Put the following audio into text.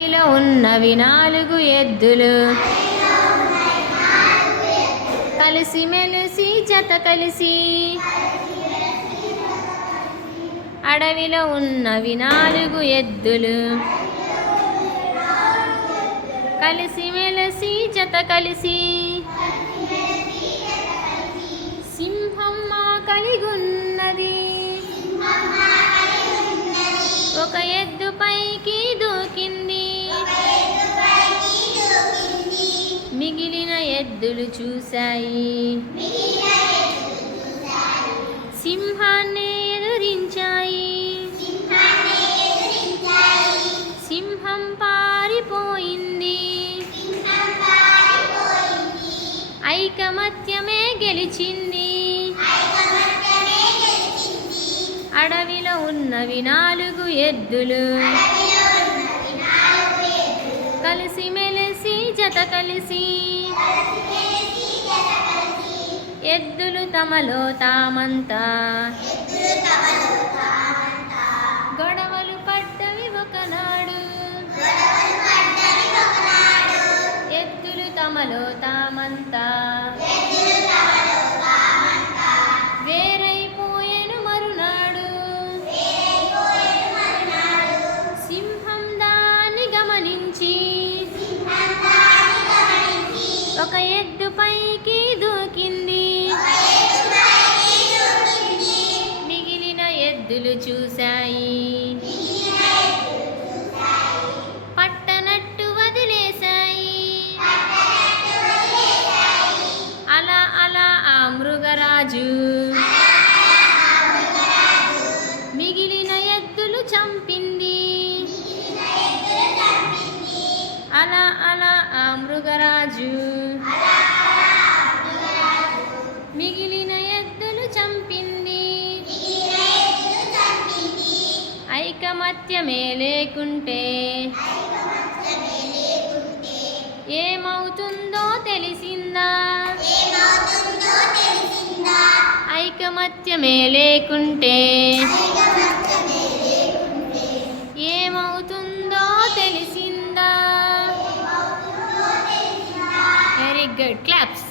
లో ఉన్నవి నాలుగు ఎద్దులు. కలిసి మెలిసి జత కలిసి అడవిలో ఉన్నవి నాలుగు ఎద్దులు. కలిసి మెలిసి జత కలిసి ఎద్దులు చూశాయి. సింహాన్ని ఎదురించాయి. సింహం పారిపోయింది. ఐకమత్యమే గెలిచింది. అడవిలో ఉన్నవి నాలుగు ఎద్దులు. కలిసి మెలిసి జత కలిసి ఎద్దులు తమలో తామంతా. గొడవలు పడ్డవి ఒకనాడు. ఎద్దులు తమలో తామంతా. వేరైపోయెను మరునాడు. సింహం దాన్ని గమనించి. ఒక ఎద్దు పైకి ఎద్దులు చూశాయి. పట్టనట్టు వదిలేశాయి. అలా అలా ఆ మృగరాజు మిగిలిన ఎద్దులు చంపింది. అలా అలా ఆ మృగరాజు ఐకమత్యమే లేకుంటే ఏమవుతుందో తెలిసిందా? ఐకమత్యమే లేకుంటే ఏమవుతుందో తెలిసిందా? Very good claps